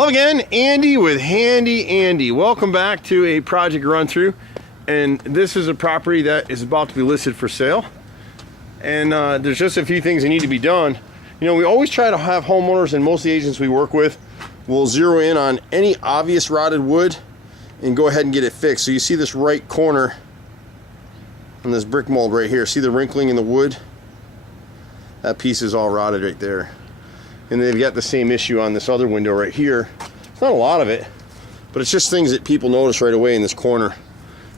Hello again, Andy with Handy Andy. Welcome back to a project run through, and this is a property that is about to be listed for sale. And there's just a few things that need to be done. You know, we always try to have homeowners, and most of the agents we work with will zero in on any obvious rotted wood and go ahead and get it fixed. So you see this right corner on this brick mold right here. See the wrinkling in the wood? That piece is all rotted right there. And they've got the same issue on this other window right here. It's not a lot of it, but it's just things that people notice right away in this corner.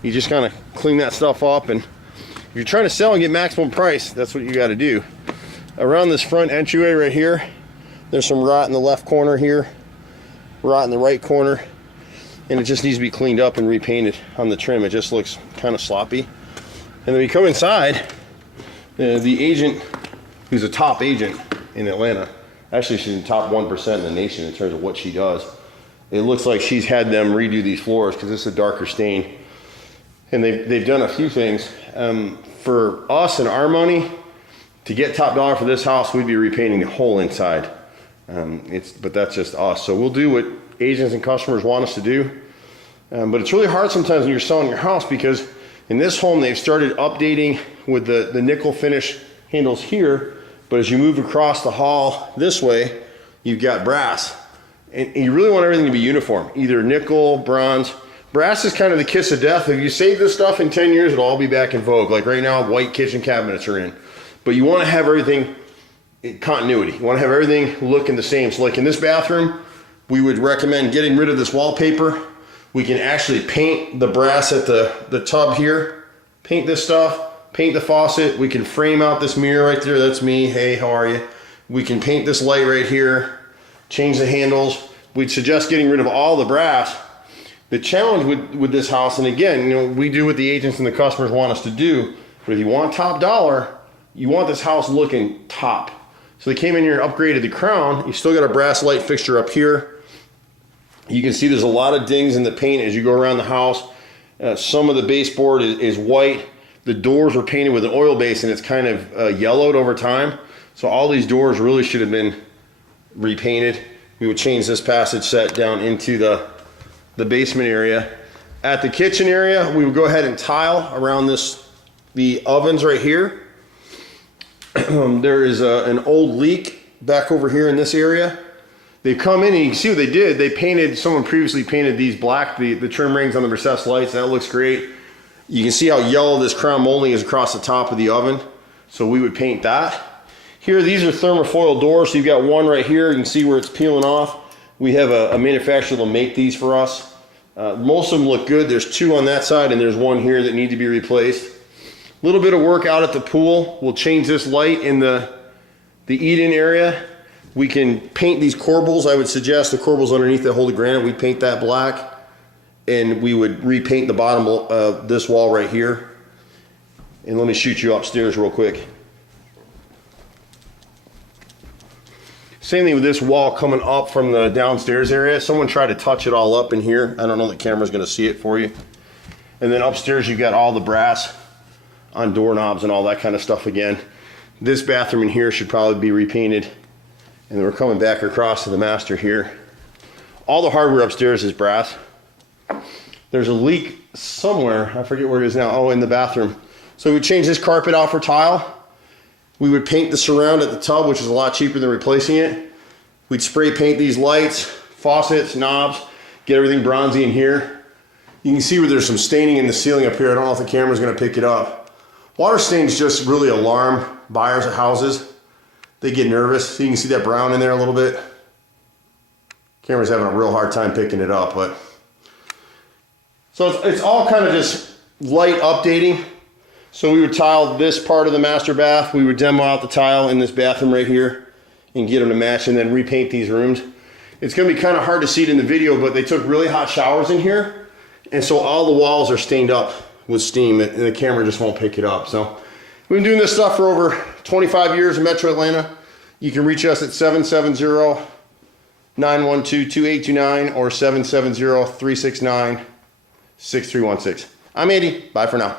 You just kind of clean that stuff up, and if you're trying to sell and get maximum price, that's what you got to do. Around this front entryway right here, there's some rot in the left corner here, rot in the right corner, and it just needs to be cleaned up and repainted on the trim. It just looks kind of sloppy. And then we come inside, the agent, who's a top agent in Atlanta, actually she's in the top 1% in the nation in terms of what she does. It looks like she's had them redo these floors because it's a darker stain. And they've done a few things. For us and our money, to get top dollar for this house, we'd be repainting the whole inside. But that's just us. So we'll do what agents and customers want us to do. But it's really hard sometimes when you're selling your house, because in this home they've started updating with the nickel finish handles here. But as you move across the hall this way, you've got brass. And you really want everything to be uniform, either nickel, bronze. Brass is kind of the kiss of death. If you save this stuff in 10 years, it'll all be back in vogue. Like right now, white kitchen cabinets are in. But you want to have everything in continuity. You want to have everything looking the same. So like in this bathroom, we would recommend getting rid of this wallpaper. We can actually paint the brass at the tub here, paint this stuff. Paint the faucet. We can frame out this mirror right there. That's me. Hey, how are you? We can paint this light right here, change the handles. We'd suggest getting rid of all the brass. The challenge with this house, and again, you know, we do what the agents and the customers want us to do, but if you want top dollar, you want this house looking top. So they came in here and upgraded the crown. You still got a brass light fixture up here. You can see there's a lot of dings in the paint as you go around the house. Some of the baseboard is white. The doors were painted with an oil base, and it's kind of yellowed over time. So all these doors really should have been repainted. We would change this passage set down into the basement area. At the kitchen area, we would go ahead and tile around the ovens right here. There is an old leak back over here in this area. They come in and you can see what they did. They painted, someone previously painted these black, the trim rings on the recessed lights. That looks great. You can see how yellow this crown molding is across the top of the oven. So we would paint that. Here, these are thermofoil doors. So you've got one right here. You can see where it's peeling off. We have a manufacturer that'll make these for us. Most of them look good. There's two on that side, and there's one here that need to be replaced. A little bit of work out at the pool. We'll change this light in the eat-in area. We can paint these corbels. I would suggest the corbels underneath that hold the granite. We paint that black. And we would repaint the bottom of this wall right here. And let me shoot you upstairs real quick. Same thing with this wall coming up from the downstairs area. Someone tried to touch it all up in here. I don't know if the camera's gonna see it for you. And then upstairs you've got all the brass on doorknobs and all that kind of stuff again. This bathroom in here should probably be repainted. And then we're coming back across to the master here. All the hardware upstairs is brass. There's a leak somewhere, I forget where it is now. Oh, in the bathroom. So we would change this carpet out for tile. We would paint the surround at the tub, which is a lot cheaper than replacing it. We'd spray paint these lights, faucets, knobs, get everything bronzy in here. You can see where there's some staining in the ceiling up here. I don't know if the camera's gonna pick it up. Water stains just really alarm buyers at houses. They get nervous. So you can see that brown in there a little bit. Camera's having a real hard time picking it up, but so it's all kind of just light updating. So we would tile this part of the master bath. We would demo out the tile in this bathroom right here and get them to match, and then repaint these rooms. It's gonna be kind of hard to see it in the video, but they took really hot showers in here. And so all the walls are stained up with steam, and the camera just won't pick it up. So we've been doing this stuff for over 25 years in Metro Atlanta. You can reach us at 770-912-2829 or 770-369-6316. I'm Andy. Bye for now.